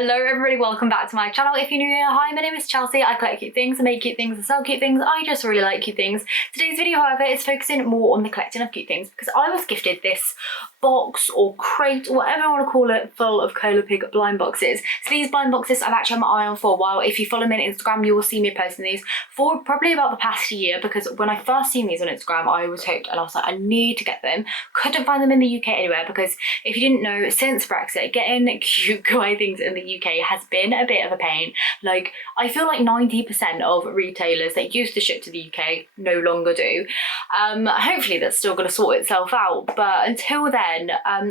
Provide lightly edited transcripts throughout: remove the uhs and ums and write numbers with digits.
Hello everybody, welcome back to my channel. If you're new here, hi, my name is Chelsea. I collect cute things, I make cute things, I sell cute things. I just really like cute things. Today's video, however, is focusing more on the collecting of cute things because I was gifted this box or crate or whatever you want to call it full of Cola Pig blind boxes. So these blind boxes I've actually had my eye on for a while. If you follow me on Instagram, you will see me posting these for probably about the past year, because when I first seen these on Instagram I was hooked and I was like, I need to get them. Couldn't find them in the UK anywhere because if you didn't know, since Brexit, getting cute kawaii things in the UK has been a bit of a pain. Like, I feel like 90% of retailers that used to ship to the UK no longer do. Hopefully that's still going to sort itself out, but until then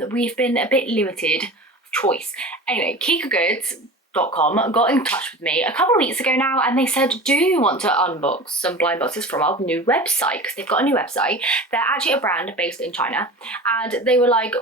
we've been a bit limited of choice. Anyway, KikaGoods.com got in touch with me a couple of weeks ago now, and they said, do you want to unbox some blind boxes from our new website? Because they've got a new website. They're actually a brand based in China, and they were like,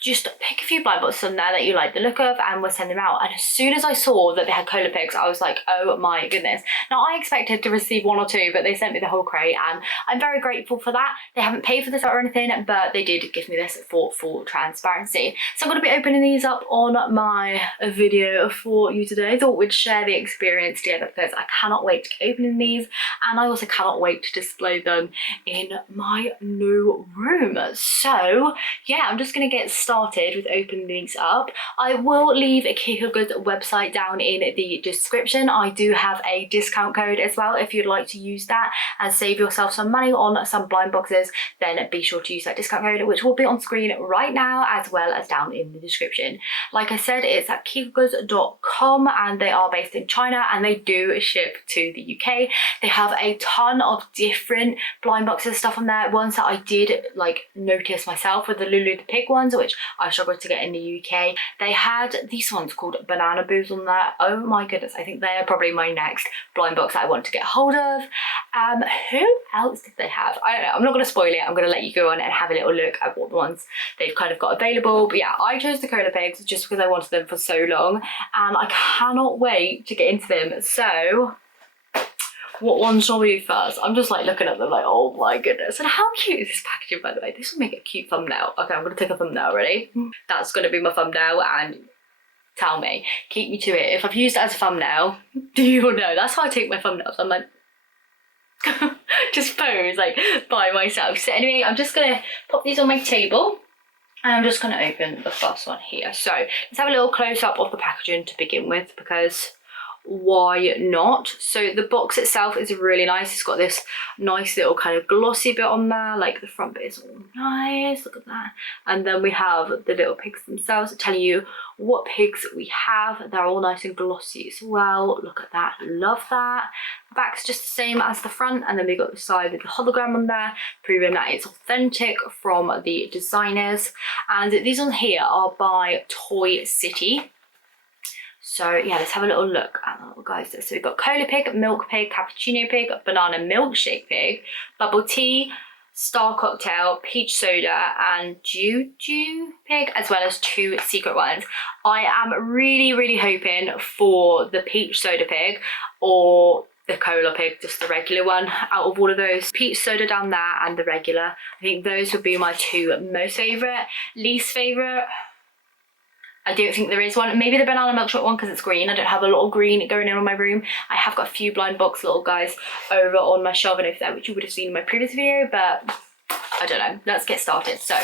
just pick a few blind boxes on there that you like the look of and we'll send them out. And as soon as I saw that they had Cola Pigs, I was like, oh my goodness. Now, I expected to receive one or two, but they sent me the whole crate, and I'm very grateful for that. They haven't paid for this or anything, but they did give me this for full transparency. So I'm going to be opening these up on my video for you today. I thought we'd share the experience together because I cannot wait to get opening these, and I also cannot wait to display them in my new room. So yeah, I'm just going to get started with opening these up. I will leave a KikaGoods website down in the description. I do have a discount code as well if you'd like to use that and save yourself some money on some blind boxes. Then be sure to use that discount code, which will be on screen right now as well as down in the description. Like I said, it's at KikaGoods.com, and they are based in China and they do ship to the UK. They have a ton of different blind boxes stuff on there. Ones that I did like notice myself were the Lulu the Pig ones, which I struggled to get in the UK. They had these ones called Banana Boos on there. Oh my goodness, I think they are probably my next blind box that I want to get hold of. Who else did they have? I don't know, I'm not going to spoil it. I'm going to let you go on and have a little look at what the ones they've kind of got available. But yeah, I chose the Cola Pigs just because I wanted them for so long, and I cannot wait to get into them. So what one shall we do first? I'm just like looking at them like, oh my goodness. And how cute is this packaging, by the way? This will make a cute thumbnail. Okay, I'm gonna take a thumbnail, ready? That's gonna be my thumbnail, and tell me, keep me to it. If I've used it as a thumbnail, do you know? That's how I take my thumbnails. I'm like, just pose like by myself. So anyway, I'm just gonna pop these on my table, and I'm just gonna open the first one here. So let's have a little close up of the packaging to begin with, because why not? So the box itself is really nice. It's got this nice little kind of glossy bit on there, like the front bit is all nice, look at that. And then we have the little pigs themselves telling you what pigs we have. They're all nice and glossy as well. Look at that, love that. The back's just the same as the front, and then we got the side with the hologram on there, proving that it's authentic from the designers. And these ones here are by Toy City. So yeah, let's have a little look at the little guys. So we've got Cola Pig, Milk Pig, Cappuccino Pig, Banana Milkshake Pig, Bubble Tea, Star Cocktail, Peach Soda, and Juju Pig, as well as two secret ones. I am really hoping for the Peach Soda Pig or the Cola Pig, just the regular one. Out of all of those, Peach Soda down there and the regular, I think those would be my two most favourite. Least favourite, I don't think there is one. Maybe the banana milkshake one because it's green. I don't have a lot of green going in my room. I have got a few blind box little guys over on my shelf and over there, which you would have seen in my previous video, but I don't know. Let's get started. So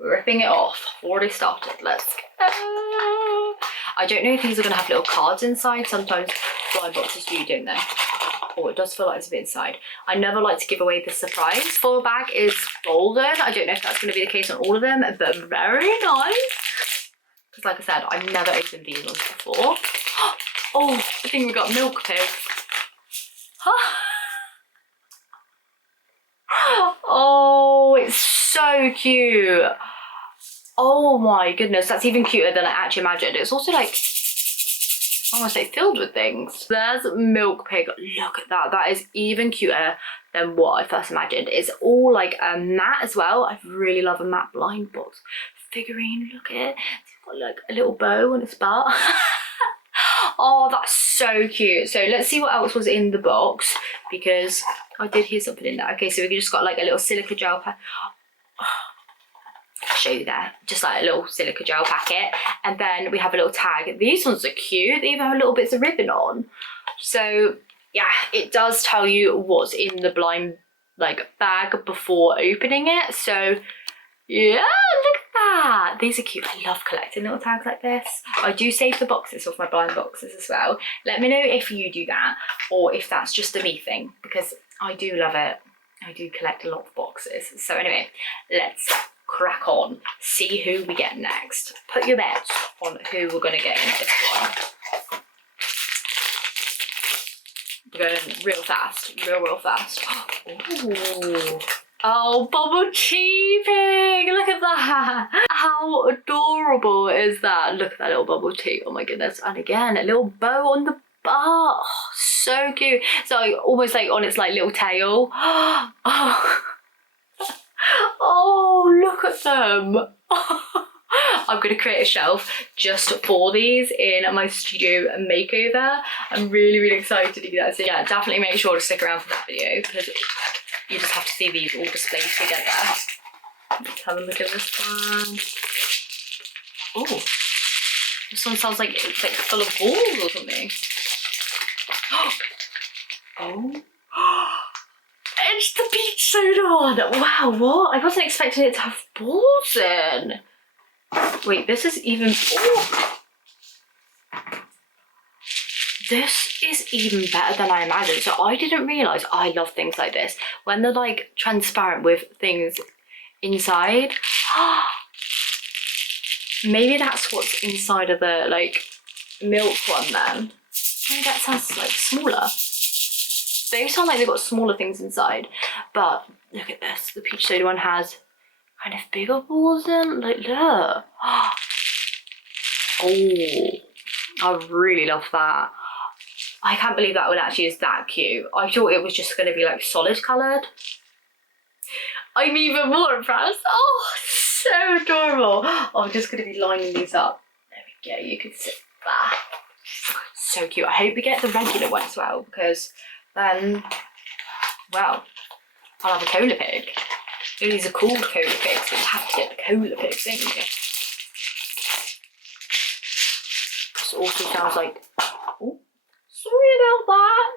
we're ripping it off. Already started. Let's go. I don't know if these are going to have little cards inside. Sometimes blind boxes do, don't they? Oh, it does feel like there's a bit inside. I never like to give away the surprise. Foil bag is golden. I don't know if that's going to be the case on all of them, but very nice. Because like I said, I've never opened these ones before. Oh, I think we got Milk Pig. Oh, it's so cute. Oh my goodness, that's even cuter than I actually imagined. It's also like, I want to say filled with things. There's Milk Pig. Look at that. That is even cuter than what I first imagined. It's all like a matte as well. I really love a matte blind box figurine. Look at it. It's got like a little bow on its butt. Oh, that's so cute. So let's see what else was in the box, because I did hear something in there. Okay, so we just got like a little silica gel pen. I'll show you there, just like a little silica gel packet. And then we have a little tag. These ones are cute. They even have little bits of ribbon on. So yeah, it does tell you what's in the blind like bag before opening it. So yeah, look at that. These are cute. I love collecting little tags like this. I do save the boxes of my blind boxes as well. Let me know if you do that or if that's just a me thing, because I do love it. I do collect a lot of boxes. So anyway, let's crack on. See who we get next. Put your bets on who we're going to get in this one. We're going real fast. Real fast. Ooh. Oh, bubble tea pig! Look at that! How adorable is that? Look at that little bubble tea. Oh my goodness. And again, a little bow on the butt. Oh, so cute. So almost like on its like little tail. Oh, oh look at them. I'm going to create a shelf just for these in my studio makeover. I'm really excited to do that. So yeah, definitely make sure to stick around for that video, because you just have to see these all displayed together. Let's have a look at this one. Oh, this one sounds like it's like full of balls or something. Oh, it's the peach soda one. Wow, what? I wasn't expecting it to have balls in. Wait, this is even... Oh. This is even better than I imagined. So I didn't realise I love things like this. When they're like transparent with things inside. Maybe that's what's inside of the like milk one then. Maybe that sounds like smaller. They sound like they've got smaller things inside. But look at this. The peach soda one has kind of bigger balls in. Like, look. Oh, I really love that. I can't believe that one actually is that cute. I thought it was just going to be like solid coloured. I'm even more impressed. Oh, so adorable. Oh, I'm just going to be lining these up. There we go, you can see that. So cute. I hope we get the regular one as well, because then, well, I'll have a cola pig. These are called cola pigs, so you have to get the cola pigs, don't you? This also sounds like... Oh, sorry about that.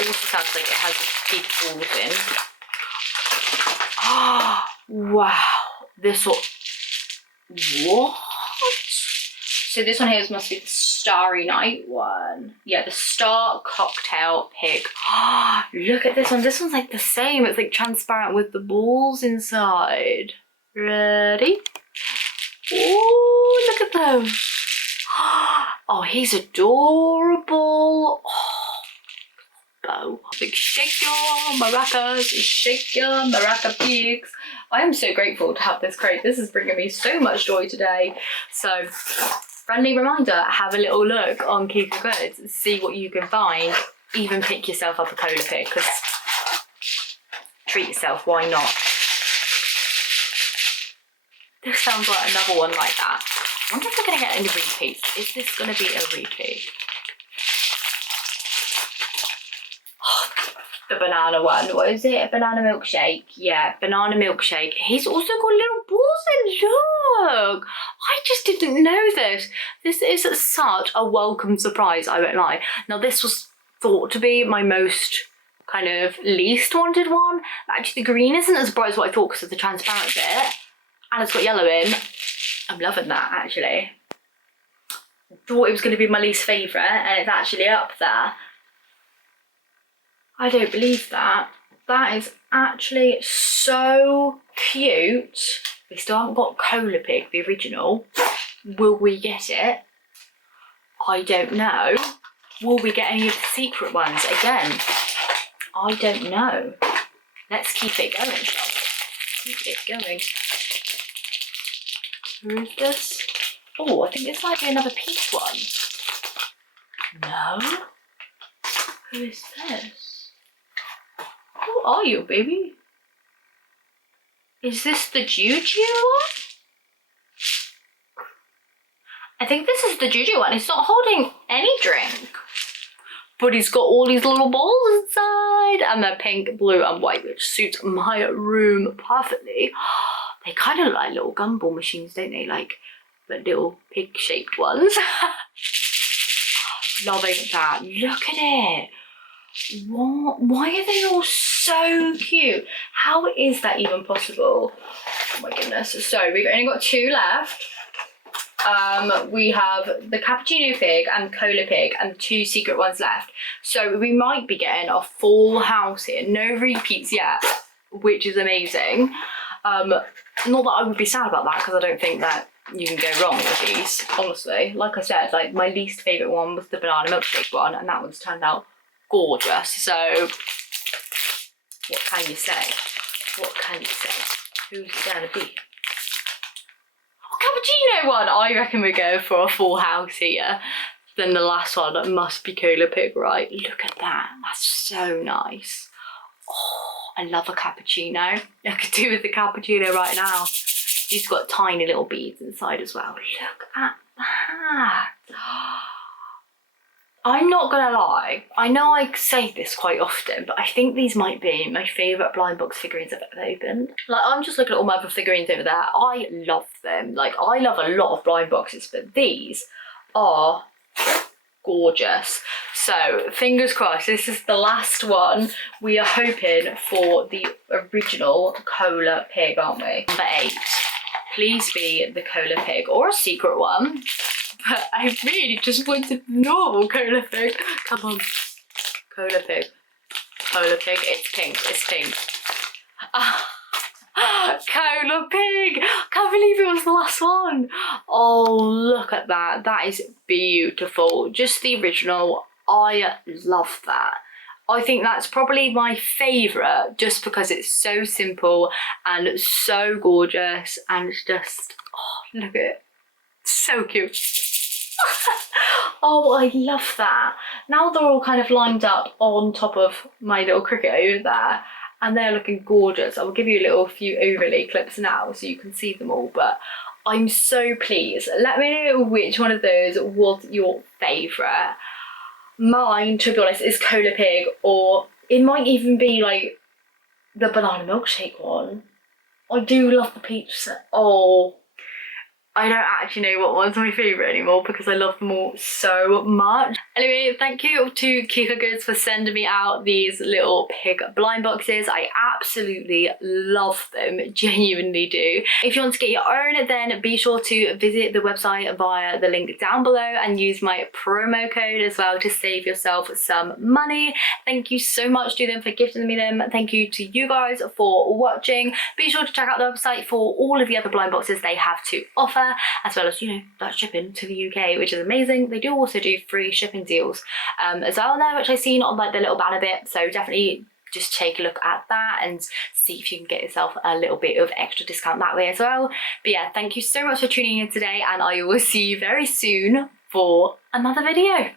It also sounds like it has big balls in. Oh, wow. This one... What? So this one here must be the Starry Night one. Yeah, the Star Cocktail Pig. Oh, look at this one. This one's like the same. It's like transparent with the balls inside. Ready? Oh, look at them. Oh, he's adorable. Oh, big shake your maracas, shake your maraca pigs. I am so grateful to have this crate. This is bringing me so much joy today. So, friendly reminder, have a little look on Keep Your Goods, see what you can find. Even pick yourself up a cola pig, because treat yourself, why not? This sounds like another one like that. I wonder if we're going to get any repeats. Is this going to be a repeat? The banana one. What is it? A banana milkshake? Yeah, banana milkshake. He's also got little balls in. Look! I just didn't know this. This is such a welcome surprise, I won't lie. Now, this was thought to be my most kind of least wanted one. Actually, the green isn't as bright as what I thought because of the transparent bit. And it's got yellow in. I'm loving that, actually. Thought it was going to be my least favourite, and it's actually up there. I don't believe that. That is actually so cute. We still haven't got Cola Pig, the original. Will we get it? I don't know. Will we get any of the secret ones? Again, I don't know. Let's keep it going, shall we? Keep it going. Who is this? Oh, I think this might be another peach one. No? Who is this? Who are you, baby? Is this the Juju one? I think this is the Juju one. He's not holding any drink. But he's got all these little balls inside. And they're pink, blue and white, which suits my room perfectly. They kind of look like little gumball machines, don't they? Like the little pig-shaped ones. Loving that. Look at it. What? Why are they all so cute? How is that even possible? Oh my goodness. So we've only got 2 left. We have the cappuccino pig and cola pig and 2 secret ones left. So we might be getting a full house here. No repeats yet, which is amazing. Not that I would be sad about that, because I don't think that you can go wrong with these, honestly. Like I said, like my least favourite one was the banana milkshake one, and that one's turned out gorgeous. So what can you say? What can you say? Who's it gonna be? Cappuccino one. I reckon we go for a full house here. Then the last one, that must be cola pig, right? Look at that. That's so nice. Oh, I love a cappuccino. I could do with the cappuccino right now. He's got tiny little beads inside as well. Look at that. I'm not gonna lie, I know I say this quite often, but I think these might be my favourite blind box figurines I've ever opened. Like, I'm just looking at all my other figurines over there. I love them. Like, I love a lot of blind boxes, but these are gorgeous. So, fingers crossed, this is the last one. We are hoping for the original cola pig, aren't we? Number 8. Please be the cola pig, or a secret one. But I really just wanted normal cola pig. Come on. Cola pig. Cola pig. It's pink. It's pink. Cola pig. Can't believe it was the last one. Oh, look at that. That is beautiful. Just the original. I love that. I think that's probably my favourite, just because it's so simple and so gorgeous, and it's just, oh, look at it. So cute. Oh, I love that. Now they're all kind of lined up on top of my little cricket over there, and they're looking gorgeous. I will give you a few overlay clips now so you can see them all, but I'm so pleased. Let me know which one of those was your favourite. Mine, to be honest, is Cola Pig, or it might even be like the banana milkshake one. I do love the peach set. Oh, I don't actually know what one's my favourite anymore, because I love them all so much. Anyway, thank you to Kika Goods for sending me out these little pig blind boxes. I absolutely love them, genuinely do. If you want to get your own, then be sure to visit the website via the link down below and use my promo code as well to save yourself some money. Thank you so much to them for gifting me them. Thank you to you guys for watching. Be sure to check out the website for all of the other blind boxes they have to offer, as well as, you know, that shipping to the UK, which is amazing. They do also do free shipping deals as well there, which I've seen on like the little banner bit, so definitely just take a look at that and see if you can get yourself a little bit of extra discount that way as well. But yeah, thank you so much for tuning in today, and I will see you very soon for another video.